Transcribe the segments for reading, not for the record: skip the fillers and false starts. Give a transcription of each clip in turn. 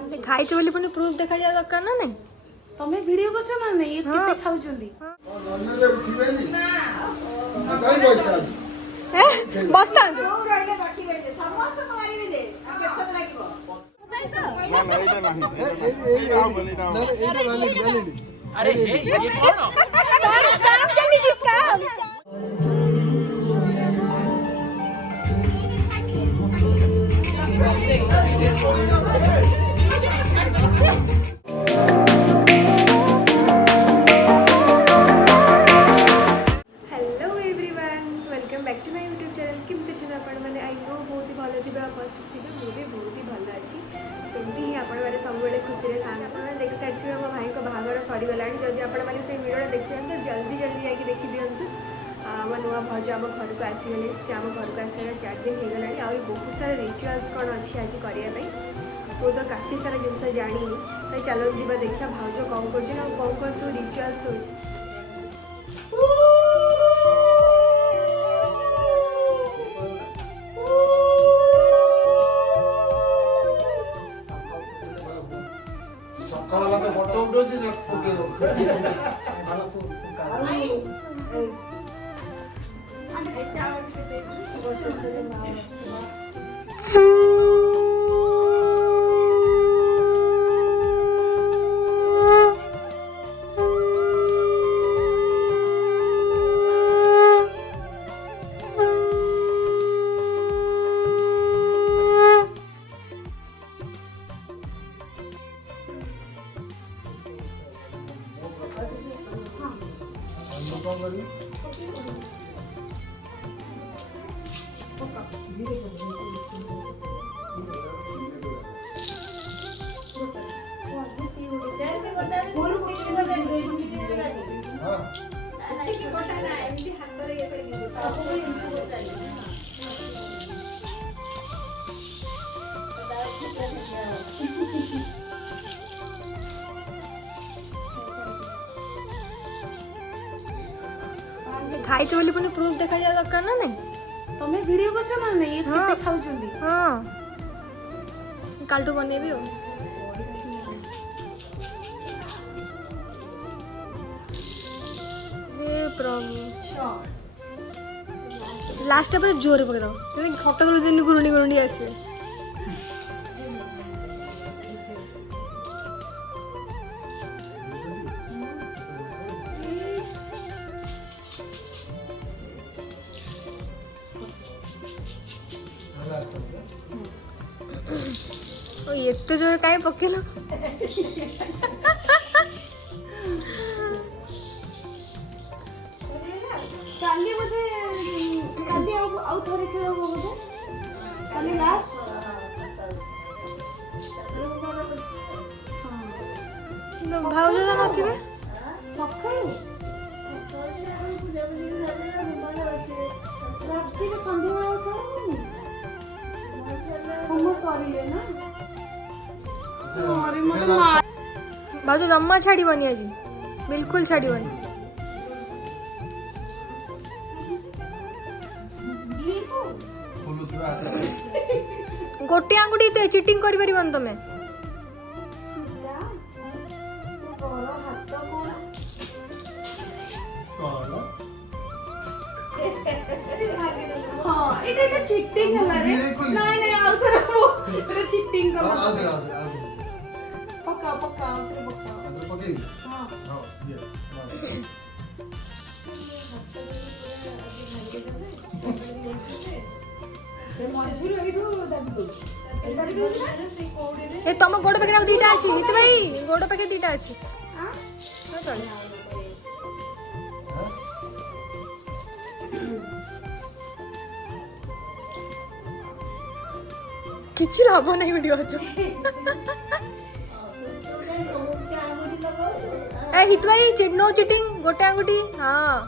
खाइछ बोली पुनी प्रूफ देखा जा दरकार ना नहीं तमे वीडियो करछ ना नहीं ये किते खाउछली बस्ता अरे ये कौन स्कैम चलनी जी scam welcome back to my YouTube channel केमती छन आपण माने आई नो बहुत ही भलो थिबा पॉजिटिव थिबा मु भी बहुत ही भलो अछि सेमती ही आपण माने सब बेले खुशी रे थान आपण माने देख सकते हो भाई को बाहागर सरी गलानी जदी आपण माने से वीडियो देखियन तो जल्दी जल्दी जाके देखि दियंतु हम नुआ भज आम घर को आसी गले से आम घर को आसार 4 दिन हो गलानी आ बहुत सारा रिचुअल्स कोन अछि आज करिया पई वो तो काफी सारा जिनस जानी तो चलो जीवा देखिया भाउज कौन कर कौन सब रिचुअल्स हो खाइछ बोली पुनी प्रूफ देखा जा दरकार ना नहीं तमे वीडियो करछ ना नहीं ये किते खाउछली हां कालटू बनेबी हो हे प्रभु लास्ट पर जोर पकड़ दो तेरे खट्टा तो दिन गुरुनी गुरुनी आसे ओ एते जोर काहे पकेलो काली बजे काली आउ थोरे खेलो बजे काली लास्ट भाउज तो नथिबे सकाळू रात्रि के संध्या बेला खेलनी हम सॉरी ले ना अरे मत मार भाउज जम्मा छाड़ीबनी आज बिल्कुल छाड़ीबनी गोटे आंगुठी ते चीटिंग करि परिबन तमे हां इटा चीटिंग हला रे नहीं नहीं आउ तरह इटा चीटिंग कर पक्का पक्का उतरे पक्का अदर पके हां हां ये ए तम गोड़ पाखे आ दीटा अछि हित भाई गोड़ पाखे दीटा अछि हां चल किछि लाभ नहीं वीडियो छ ए हित भाई नो चीटिंग गोटे आंगुठी हां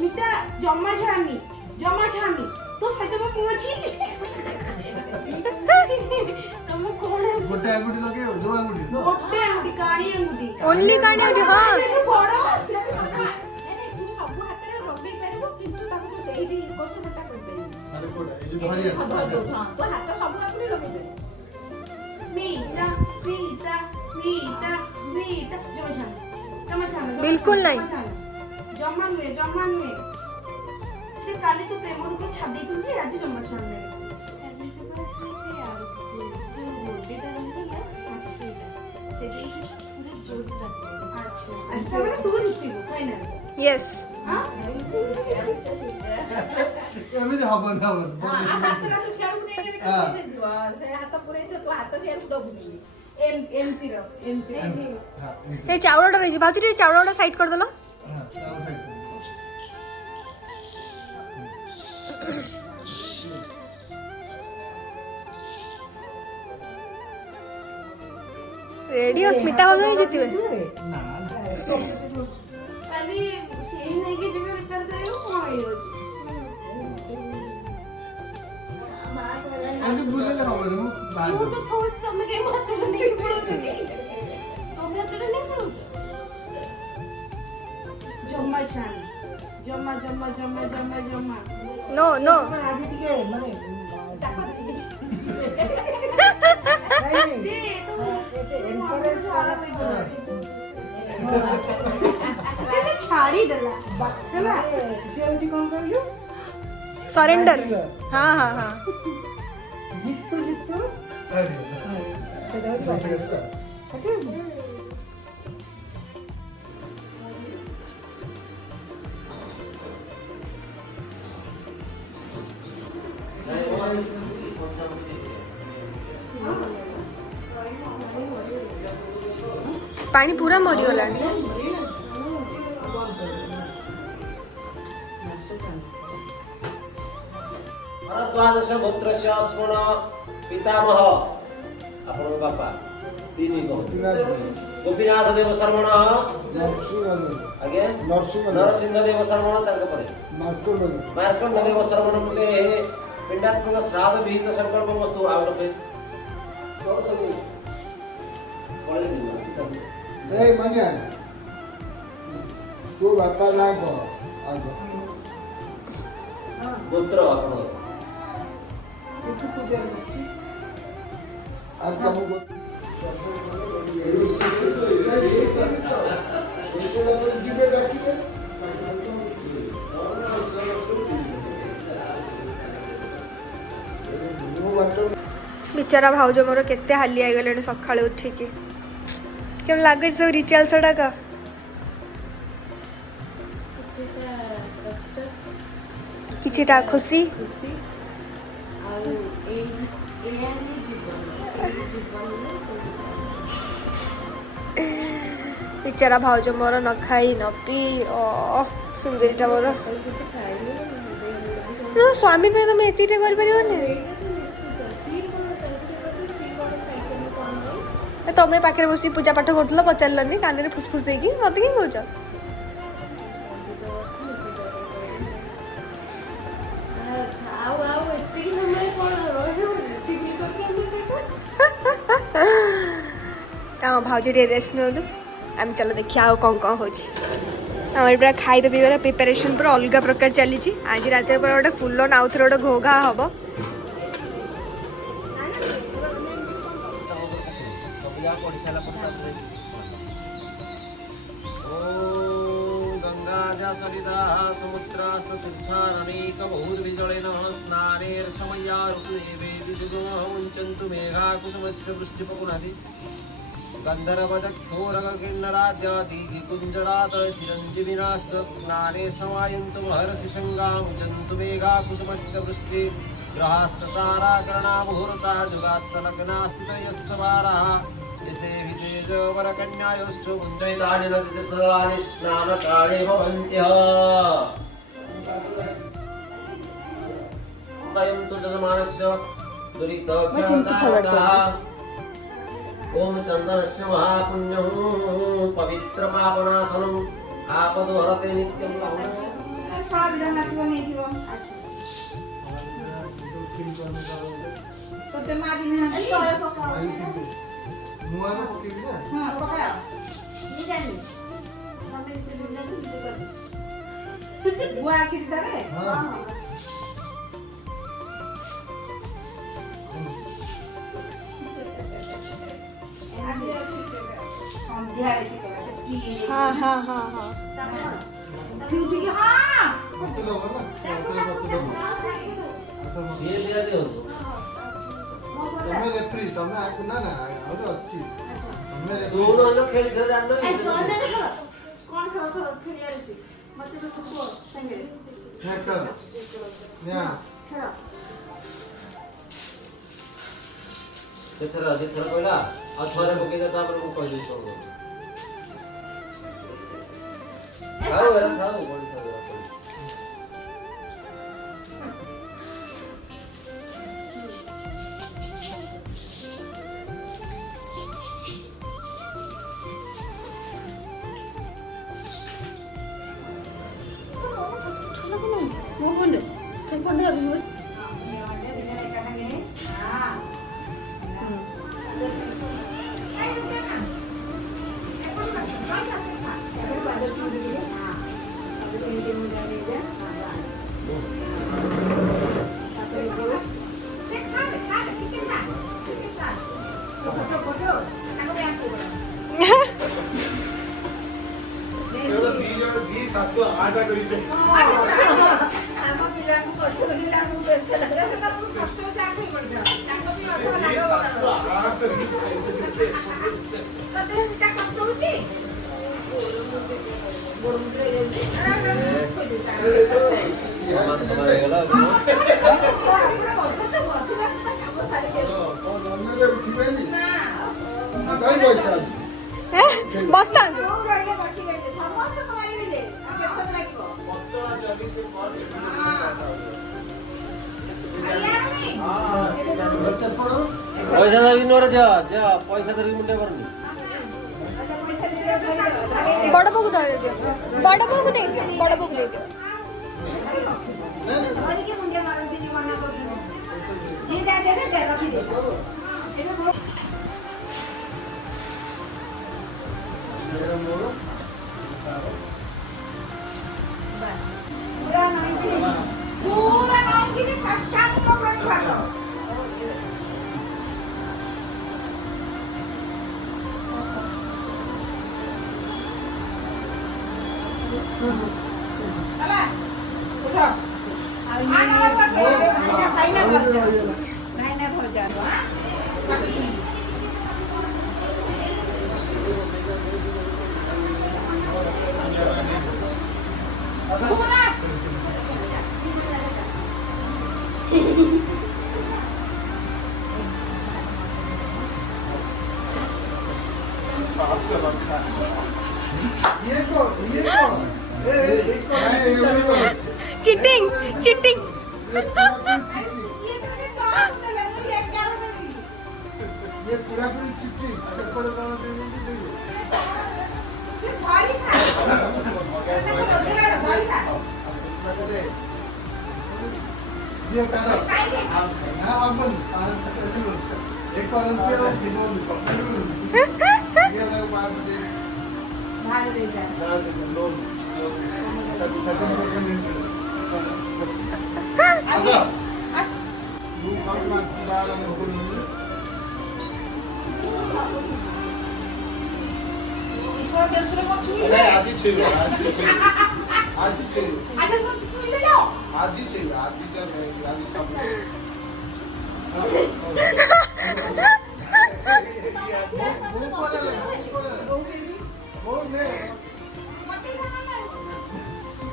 मिटा जम्मा छानी तो सहित में मुझी तुम कोन गोटे अंगुठी लगे जो अंगुठी गोटे अंगुठी काणी अंगुठी ओनली काणी अंगुठी हां बड़ कोड़ा ये जो धरिया तो हाथ सब आपने लगे स्मिता स्मिता स्मिता स्मिता जमा शान बिल्कुल नहीं। जमा नुए ते काली तो प्रेम को छाडी तुली आज जमा शान नहीं काली से बस से यार जो बोलते तो रहता है अच्छा से पूरे जोश रहता है। अच्छा अच्छा मैंने तू जीती हो फाइनल यस हां एमती हबन हबन हाथ ना तो शेयर नहीं करे कैसे जीवा से हाथ पुरे तो हाथ शेयर को बुली एमती रो एमती हां ए चावड़ाटा रही भाउजी रे चावड़ाटा साइड कर देलो हां चावल साइड रेडी अस्मिता भाउजी जीतिबे ना ना खाली सेही नहीं कि जीवे रिपेयर करियो कोन होई एमती बुलेले हबन मु बाहर ମୁଁ ତ ଥୋଇ ତମେ କାଇଁ ହାତରେ ନେଇକି ପଳଉଛ କି ତମେ ହାତରେ ନେଇ ପଳଉଛ जम्मा छान जम्मा जम्मा जम्मा जम्मा जम्मा नो नो आज टिके माने दे तो एनकरेज छाड़ी देला हैला से होती कोन करियो सरेंडर हाँ हाँ हाँ जितु अरे से दौड़ी दो सेकंड का पानी पूरा मरीगलानी द्वादश गोत्रस्य स्मरण पितामह आपण बापा तीन को गोपीनाथ देव शर्मण आगे नरसिंह देव शर्मण तांक परे मार्कंड देव शर्मण मुले पिंडात्मक श्राद्ध विहित संकल्प वस्तु आवडते ए माने तू बापा ना को आगो गोत्र आपण किछु पूजा बसची आज हमको जीवे डाकिते बेचारा भाउज मोर केते हाली आई गले सकाळे उठिकी केम लागे सब रिचुअल्स डाका किछटा कष्ट किछिटा खुशी खुशी ଆଉ ଏଇଆ ହିଁ ଜୀବନ ଏଇ ଜୀବନରେ ସବୁ बेचारा भाउज मोर न खाई न पी ओ सुंदरीटा मोर ସକାଳୁ କିଛି ଖାଇଲେ तो स्वामी पे तुम एतिटे कर परिबने ଏଇଟା ତ ନିଶ୍ଚିତ ସିଏ କ'ଣ ତାଙ୍କୁ କଥା ସିଏ କ'ଣ ଖାଇଛନ୍ତି କ'ଣ ନାହିଁ तमे पाखे बसी पूजा पाठ करथलो पचारलनी कान रे फुसफुस देकी मते की कहउछ ଆଉ ଏତିକି ସମୟ କ'ଣ ରହିବ ଚିକିଲି କରୁଛନ୍ତି ସେଇଟା ता भाउजी रे रेस्ट नलु हम चलो देखिए आओ कौन हो हमारे पूरा खाଇବା ପିଇବାର प्रिपेरेशन पूरा अलग प्रकार चली आज रात पर गोटे फुल नाउ थे गोटे घोघा हम सरिता समुद्रास तीर्थारणैक बहुर्विजलेन स्नानेर्समया ऋतुदेवेदिमुञ्चन्तु मेघा कुसुमस्य वृष्टिपकुनादि गन्धर्वचक्षोरगकिन्नराद्यादिकुञ्जरात चिरञ्जीविनाश्च स्नाने समायन्तु महर्षि सङ्गामुञ्चन्तु मेघा कुसुमस्य वृष्टि ग्रहाश्च ताराकरणा मुहूर्ता जुगाश्च लग्नास्थितयश्च वाराः यसे विशेष वरकन्यायोश्च मुञ्चैतानि नदीतीर्थानि स्नानकाले भवन्त्यः वयं तु जजमानस्य दुरितज्ञाताः ओम चंदनस्य महापुण्यं पवित्रपावनासनम् आपदो हरते नित्यं सारा विधान नाचबो नहीं थियो तो ते मारी ना तळे पकाओ मुआ ना पकेबी ना हां पकाओ ମୁଁ ଜାଣିନି ତମେ बुआ आखिर दारे हां ଆଜି ଅଛି ସନ୍ଧ୍ୟାରେ ଶୀତଳ ସେତିକି ହଁ ହଁ ହଁ ହଁ ଉଠି ଉଠିକି ହଁ ମତେ ଦବ ନା ମତେ ଦବ ସିଏ ଦିଆ ଦିଅନ୍ତୁ ତମେ ରେଫ୍ରି ତମେ ଆଗ ନା ନା ଆହୁରି ଅଛି ତମେ ତୁ ନହେଲେ ଖେଳିଥ ଜାଣିନ ଏ କି? ଜଣେ ଖେଳ କଣ ଖେଳ ଖେଳିବାର ଅଛି ମତେ ତ କୁହ ସାଙ୍ଗରେ ନ୍ୟା ଖେଳ ଯେଥର କହିଲା ଆଉ ଥରେ ପକେଇଦେ ତାପରେ ମୁଁ କହିଦେବି କଣ କରିବି। ଥାଉ ଏରା ଥାଉ ବଳି ଥାଉ ଏରା ଥାଉ। ମୋ ଫୋନରେ ସେ ଫୋନ ଧରିବି ଦି ଶାଶୁ ଆଟା କରିଛ ଆମ ପିଲାଙ୍କୁ କଷ୍ଟ ହଉଛି ତାଙ୍କୁ ବ୍ୟସ୍ତ ଲାଗେ ତାଙ୍କୁ କଷ୍ଟ ହଉଛି ଆଣ୍ଠେଇ ପଡିଯାଉ ତାଙ୍କ ବି ଅଧିକ ଦି ଶାଶୁ ଲାଗ ଆଟା କରିଛ ତତେ ସେଟା କଷ୍ଟ ହଉଛି ଗୋଡ଼ ମୁଦ୍ରା ହେଇଯାଉଛି ସମାନ ସମାନ ହେଇଗଲା ଆଉ। ବସିବା କାମ ସାରିକି ଉଠିବେନି ନା କାହିଁ ବସିଥାନ୍ତି ବସିଥାନ୍ତୁ କୋଉ ରହିଲେ ବାକି ରହିଲେ ସମସ୍ତେ ମାରିବେ ଯେ ଆଉ କେତେ ସମୟ ଲାଗିବ ପତଳା ଜଗି ସେ କଣ ପଇସା ଧରିକି ନୁହଁରେ ଯା ଯା ପଇସା ଧରିକି ମୁଣ୍ଡେ କରୁନି। ବଡ ବୋଉକୁ ଦେଇଦିଅ ବଡ ବୋଉକୁ ଦେଇଦିଅ ବଡ ବୋଉକୁ ଦେଇଦିଅ ଧରିକି ମୁଣ୍ଡେ ମାରନ୍ତିନି ମନା କରୁଛନ୍ତି ଯିଏ ଯାହା ଦେଲେ ସେ ରଖିଦେ ଏବେ ମୋର ପୁରା ନଇଁକିରି ସାଷ୍ଟାଙ୍ଗ ପ୍ରଣିପାତ ହେଲା ଉଠ ଭାଇନା ଭଜା ये कौन चिटिंग चिटिंग ये पूरा पूरी चिट्ठी सेपड़े कौन देंगे ये करो ना अपन एक करंसी और दिनों ये मेरे पास दे लोन अच्छा तू कौन ना दिवार में बोल ईश्वर देवसुर मछली अरे आज ही चाहिए आज ही चाहिए आज ही चाहिए आज तो तुम ले जाओ आज ही चाहिए आज ही चाहिए आज ही सब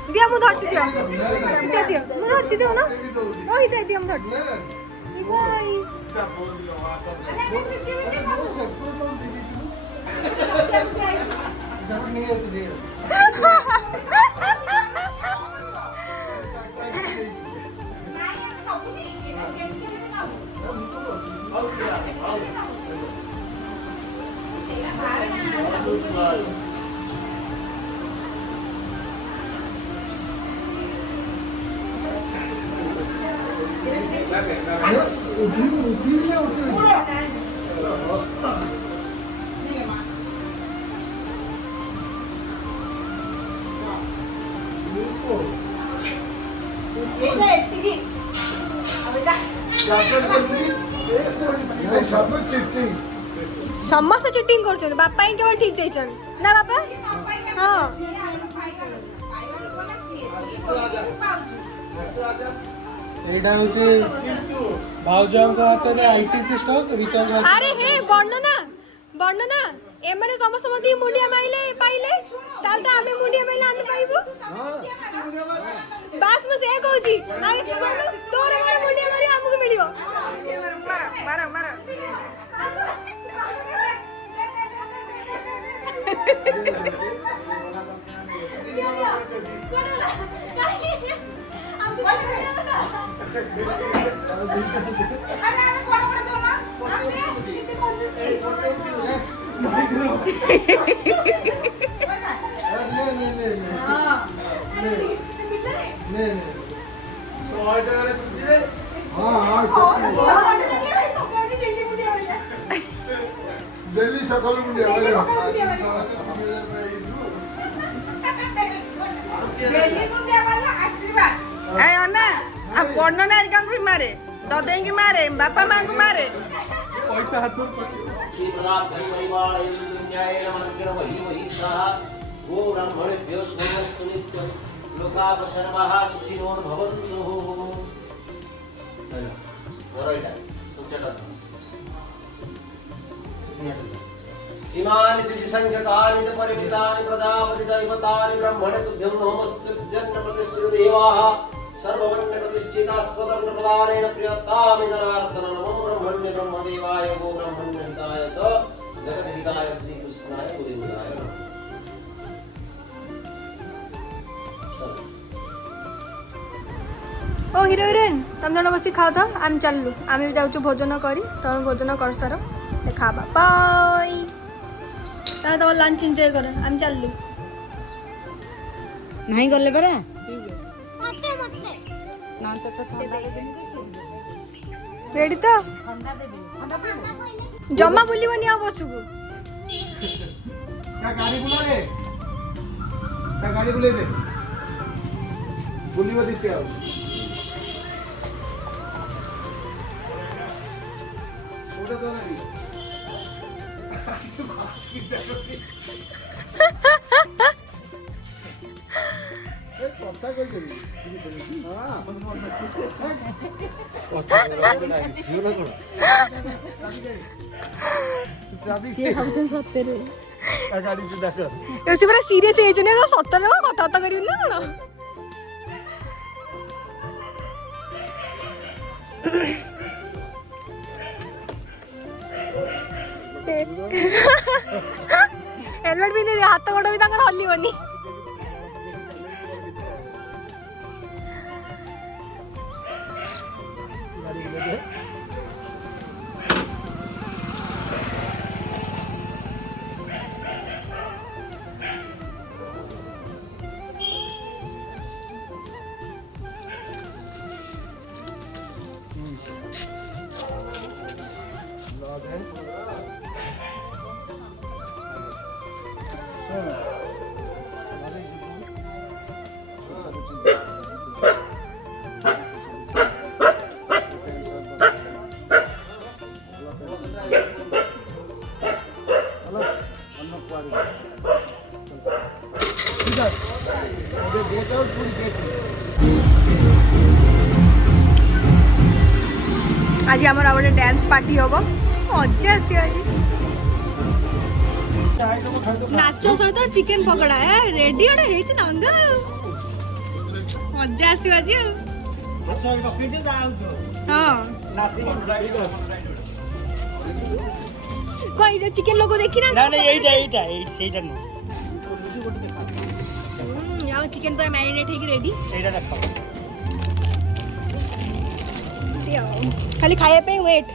दिया मु धरछि दिया दिया मु धरछि दियो ना ओही दे दिया मु धरछि भाई सब चिट्ठी ସମସ୍ତେ ଚିଟିଂ କରୁଛନ୍ତି ବାପା ହିଁ କେବଳ ଠିକ ଦେଇଛନ୍ତି ନା ବାପା ହଁ ଏଇଟା ହଉଛି ଭାଉଜଙ୍କ ହାତରେ ଆଇଟିସି ଷ୍ଟକ୍ ରିତଙ୍କ ଆରେ ହେ ବର୍ଣ୍ଣନା ଏମାନେ ସମସ୍ତଙ୍କୁ ମୁଣ୍ଡିଆ ମାଇଲେ ପାଇଲେ ତାହେଲେ ତ ଆମେ ମୁଣ୍ଡିଆ ମାଇଲେ ଆମେ ପାଇବୁ ବାସ୍ ମୁଁ ସେ କହୁଛି ତୋର ଏମାନେ ମୁଣ୍ଡିଆ ମାରି ଆମକୁ ମିଳିବ ମାର ମାର डेली सकाळी मुंडिया ବର୍ଣ୍ଣନା ଏରିକାଙ୍କୁ ମାରେ ଦଦେଇକି ମାରେ ବାପା ମାଙ୍କୁ ମାରେ ପଇସା ହାତରୁ इमानि दिसंख्यकानि च परिमितानि प्रजापति दैवतानि ब्रह्मणे तुभ्यं नमस्कृत्यन्न प्रतिष्ठित देवाः सर्ववन्न प्रतिष्ठिता स्वतंत्र प्रदानेन प्रियतामि जनार्दन नमो ब्रह्मण्य ब्रह्मदेवाय गो ब्रह्मण्य हिताय च जगद्धिताय श्री कृष्णाय गुरुदेवाय नमः। ओ हिरो हिरोइन तुम जन बस खाओ था आम चलू आम भी जाऊँ भोजन करी तुम भोजन कर सार देखा बाय तुम लंच एंजॉय कर आम चलू ନାହିଁ ଗଲେ ପରା रेडी तो जमा बुलबनी आ बसुकू गाड़ी बुला रे गाड़ी बुले दे बुलिव दिसे आ ओटा तो नहीं কথা কই দেবি হ্যাঁ কথা বলা ঝুলা কোন সে হাউসেন সত্যরে গাড়ি से देखो এসে পুরা সিরিয়াস হয়ে জনে সত্যরে কথা কথা করিও না কোন हेलमेट भी नहीं हाथ गोड़ भी तांकर हल्लीबनी आज आमर गोटे डांस पार्टी हम मजा आस नाच सहित चिकेन पकड़ा है रेडी गोटे दंगा मजा आस आज चिकेन लोग देखी ना चिकेन पूरा मैरिनेट है रेडी खाली खाया पे वेट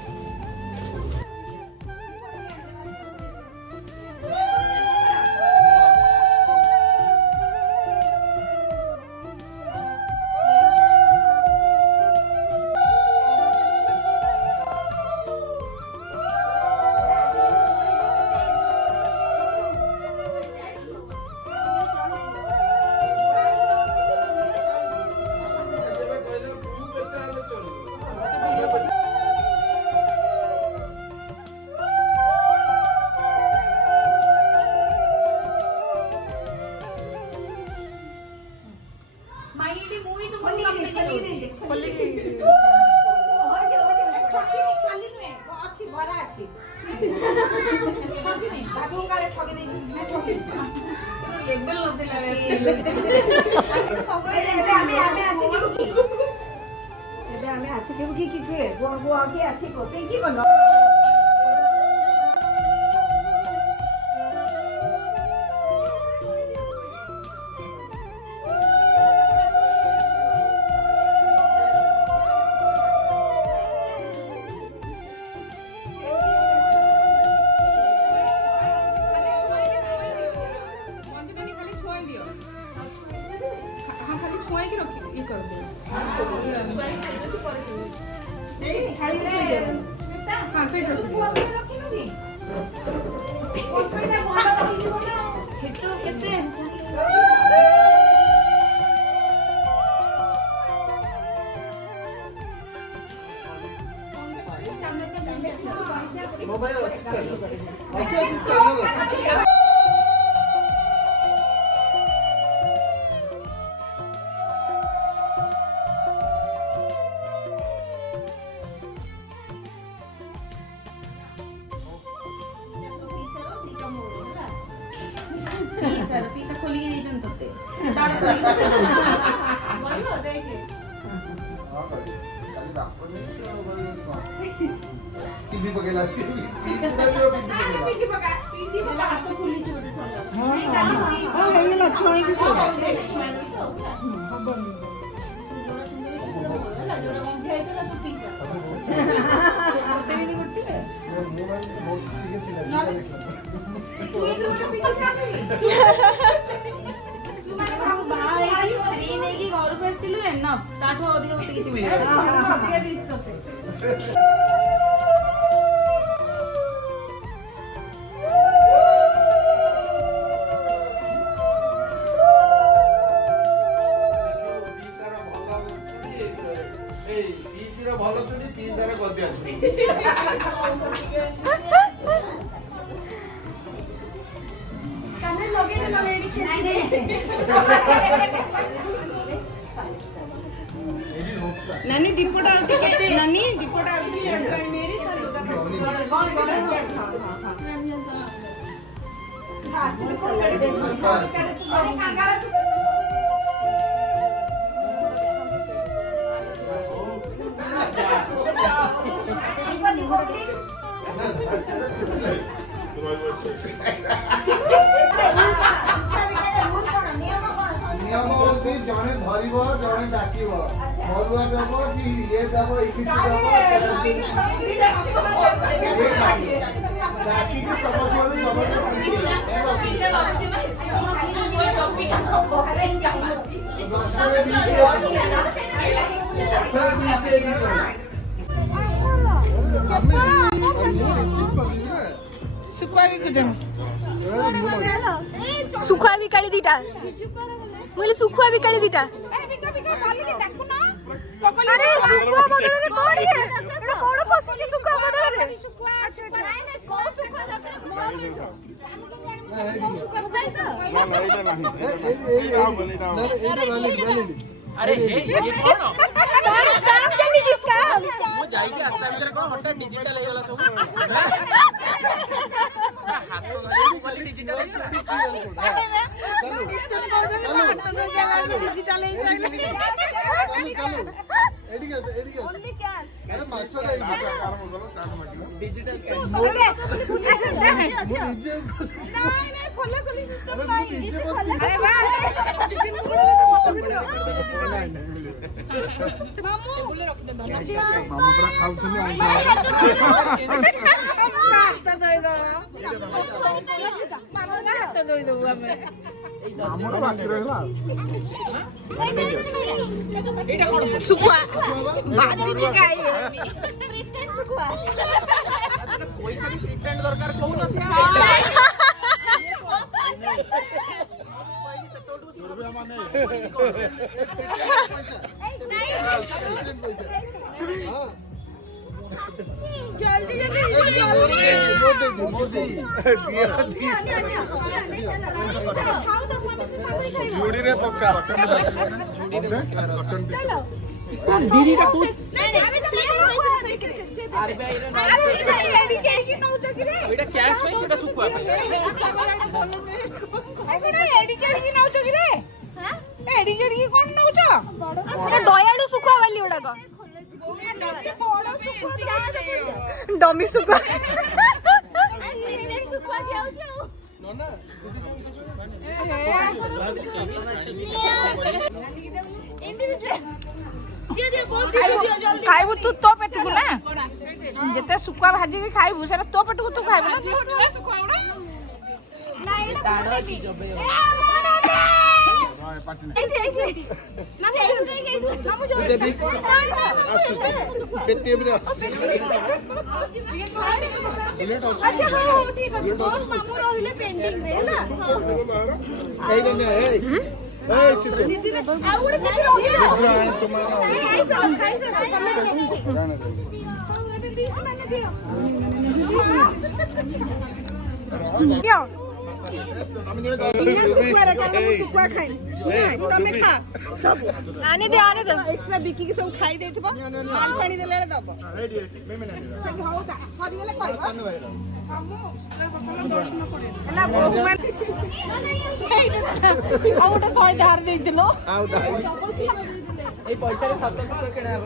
ହବାରେ ଅଛି ଠକିନି ବାବୁ କାଳେ ଠକି ଦେଇଛି ନା ଠକିନି ଏବେ ନଥିଲା ସବୁବେଳେ ଏବେ ଆମେ ଆସିଯିବୁ କି ଏବେ ଆମେ ଆସିଯିବୁ କି କିଏ ଗୁଆ କିଏ ଅଛି କୋତେ କି ବନ मोबाइल अच्छी स्कैनर ପିସା ଖୋଲିକି ଦେଇଛନ୍ତି ତତେ पिंडी पकेला ହାତ ଖୋଲିଛି ବୋଧେ ଥଣ୍ଡା ହଁ ହେଇଗଲା ଛୁଇଁ କି ଯୋଉଟା ଗନ୍ଧିଆ ହେଇଥିଲା ତୁ ପିସା ମତେ ବି କରିଥିଲେ ବାହା ହେଇକି ସ୍ତ୍ରୀ ନେଇକି ଘରକୁ ଆସିଲୁ ଏନଫ୍ ତାଠୁ ଅଧିକ ମତେ କିଛି ମିଳିବ ଭଲ ଚୁଡ଼ି ପିସାର ଗଦିଆ ଚୁଡ଼ି କାନରେ ଲଗେଇ ଦେ ନଲେ ଏଠି ଖେଳି ଦେ नानी दीपटा उठी के नानी दीपटा उठी अंटाई मेरी तर लुगा गण गण हां सिल फोन कर दे अरे कांगाला तू नियम होची जणे धरिब जणे डाकिब मरुआ देब कि ये देब इकिसी डाकी के समस्या में सुखवा भी कुछ सुखुआ भी काली दीटा बोले सुखुआ भी काली दीटा अरे सुखुआ बदल रे कोन ये एटा कोन पसिची सुखुआ बदल रे सुखुआ अच्छा को सुखुआ अरे ये कौन काम जल्दी जिसका मु जाई के आस्ता भीतर कोन हटा डिजिटल हे गला सब हाथ तो डिजिटल हे गला डिजिटल डिजिटल मामू पूरा खाउछली सुखवा बाजी नहीं खाइबे प्रिटेंड सुखुआ पैसा भी प्रिटेंड दरकार कहू न से जल्दी जल्दी मोदी जुड़ी रे पक्का कौन दीदी का कौन नहीं नहीं आरबीआई रे ଏଇଟା କ୍ୟାଶ ପାଇଁ ସେଟା ଶୁଖୁଆ ପାଇଁ ଦୟାଳୁ ଶୁଖୁଆ ବାଲି ଗୁଡାକ ଡମି ଶୁଖୁଆ ଖାଇବୁ ତୁ ତୋ ପେଟକୁ ନା ଯେତେ ଶୁଖୁଆ ଭାଜିକି ଖାଇବୁ ସେଟା ତୋ ପେଟକୁ ତୁ ଖାଇବୁ ଶୁଖୁଆ ଖାଇ ତମେ ଖା ଆଣି ଦେ ଏକ୍ସଟ୍ରା ବିକିକି ସବୁ ଖାଇ ଦେଇଥିବ ମାଲ ପାଣି ଦେଲେ ଦବ ସରିଗଲେ କହିବ ହେଲା ବୋହୁ ମାନେ ଆଉ ଗୋଟେ 100 ଧାର ଦେଇଥିଲ ଏଇ ପଇସାରେ 700 କିଣା ହବ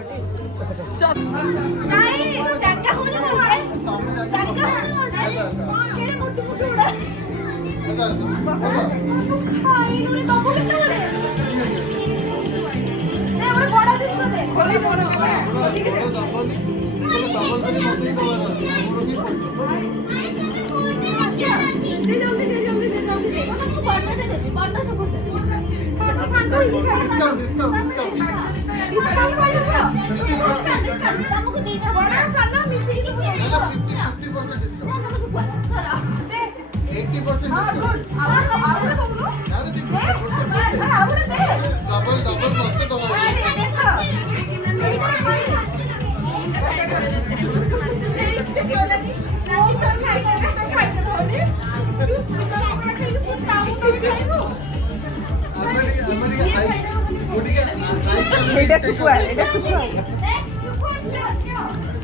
এটা শুকুয়া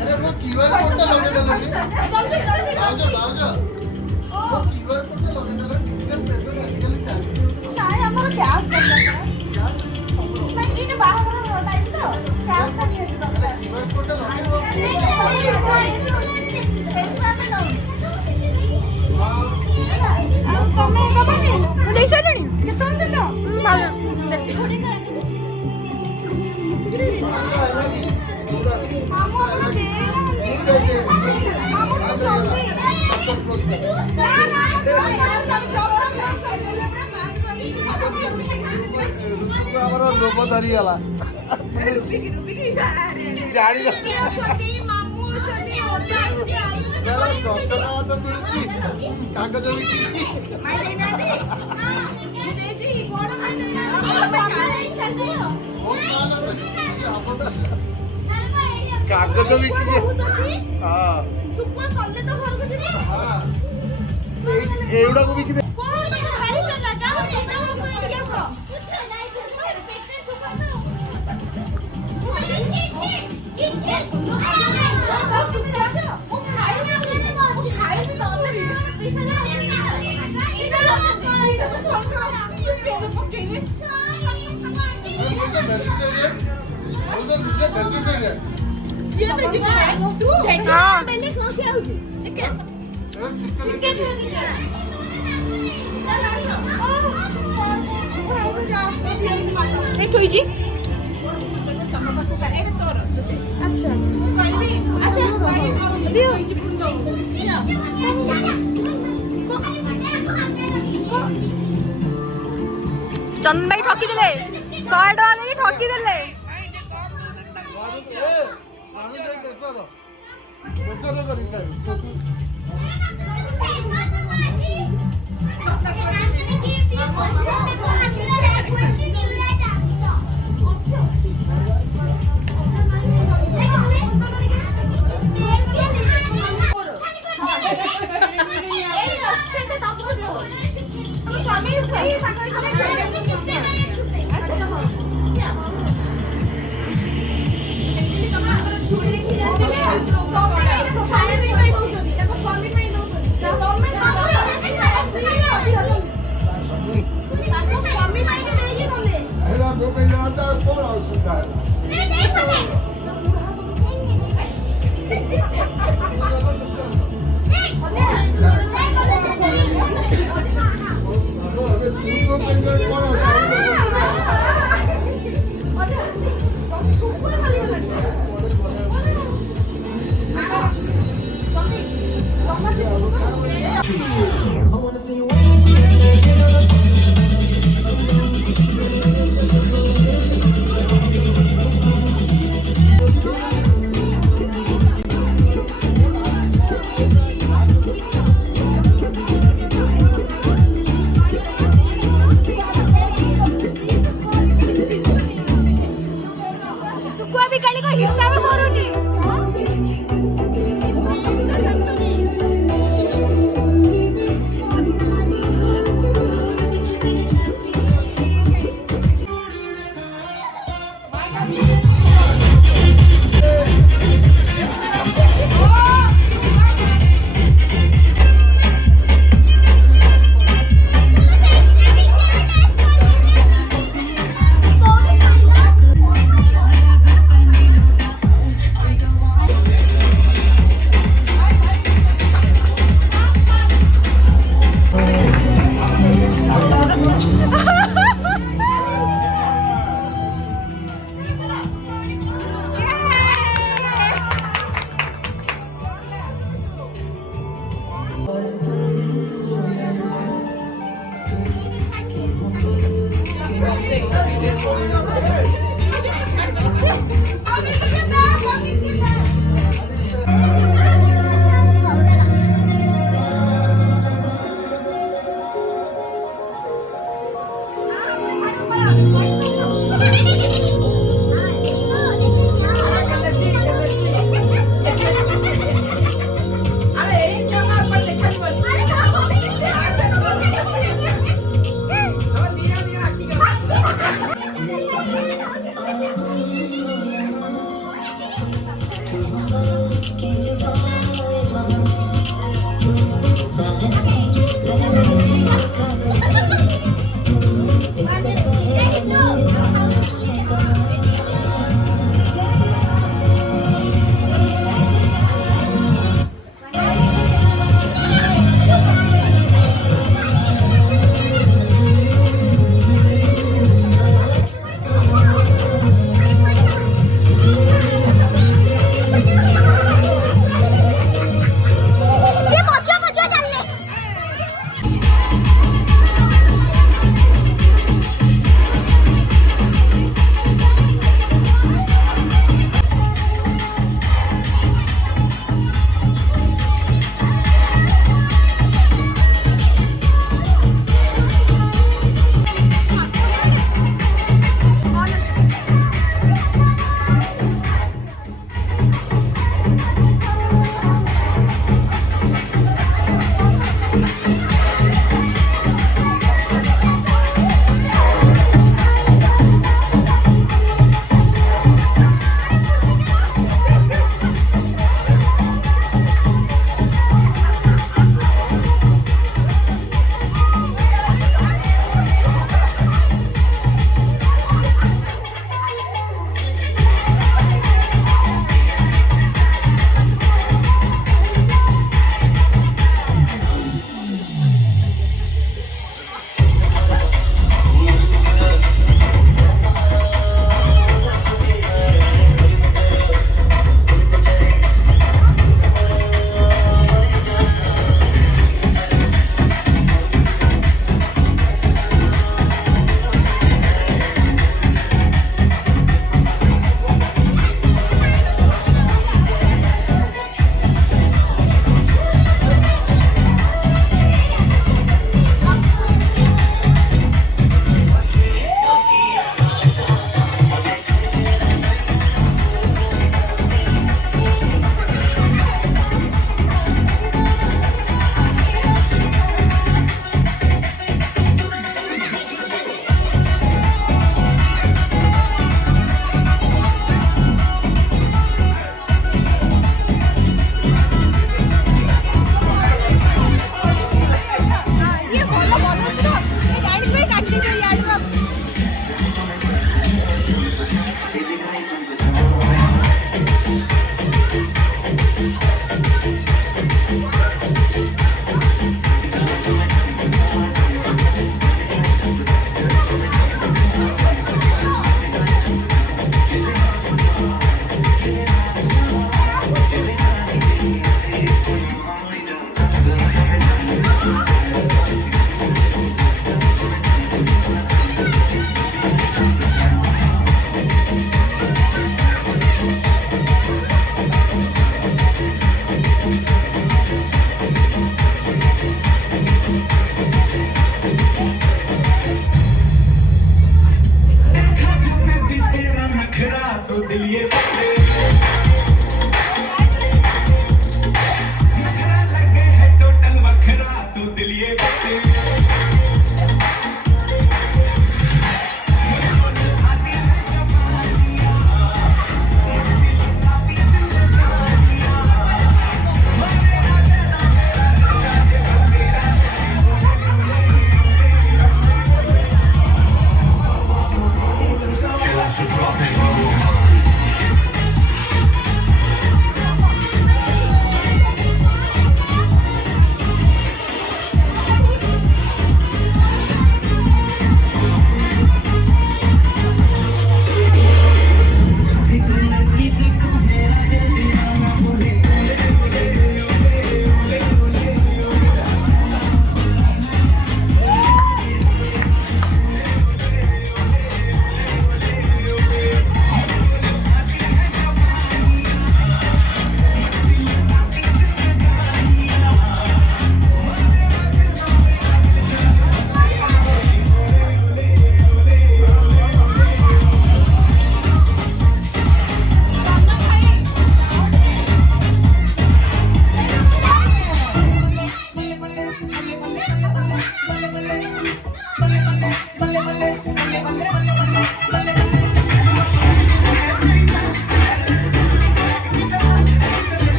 अरे वो क्यूआर कोड तो लगे दलो वो क्यूआर कोड तो लगे दलो डिजिटल पेमेंट आजकल चालू ନାଇଁ ଆମର କ୍ୟାସ୍ ଦରକାର ନାଇଁ ଏଇଟା ବାହାଘର ଟାଇମ୍ ତ କ୍ୟାସ୍ ଟା ନିହାତି ଦରକାର क्यूआर कोड तो लगे दो ଆଉ ତମେ ଦବନି ମୁଁ ଦେଇ ସାରିଲିଣି କେତେ ଦେଲ लोभ धरीगला जानी तो मिलुची कागज कागज बिकी हाँ एवढा को बिकी चंदन भाई ठकी देले 100 टका नहीं ठकी देले Ayo,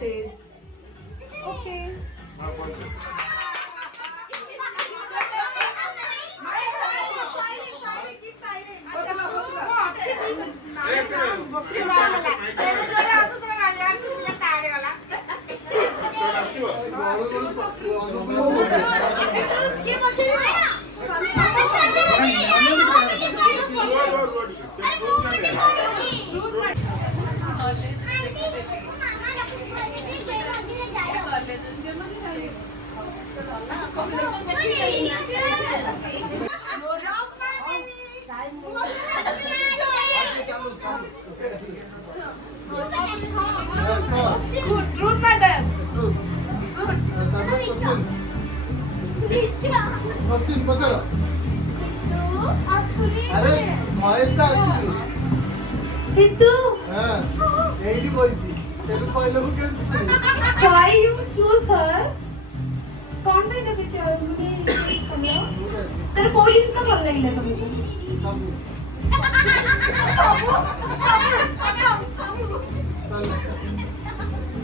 stage. Okay. Truth madam. Question पचार अरे भएस टा आसुनी Ritu, हां एडी बोलची तेनु कहलो को केन why you choose her? कौन सा इधर पिक्चर मुझे समझो तेरे कोई इनका ଭଲ ଲାଗିଲା तुमको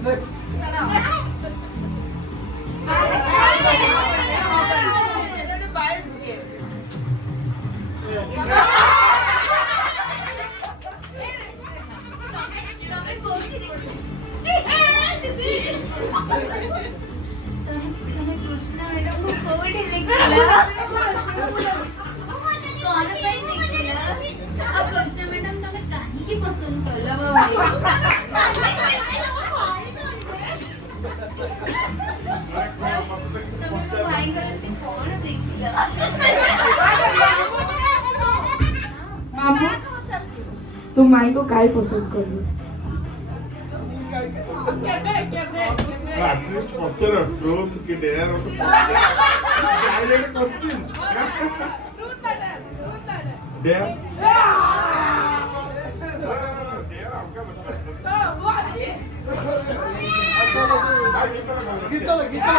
नेक्स्ट ତମେ କୃଷ୍ଣ ମ୍ୟାଡାମ କୋଉଠି ଦେଖିଲା କଣ ପାଇଁ ଦେଖିଲା ଆଉ କୃଷ୍ଣ ମ୍ୟାଡାମ ତମେ କାହିଁକି ପସନ୍ଦ କଲ ମୋ ତମେ ମୋ ଭାଇଙ୍କର ଏମିତି କଣ ଦେଖିଲା मामू तुम माई को काय पसंद कर रही रात्री पचर ट्रूथ की dare silent question dare dare आपका मतलब गीता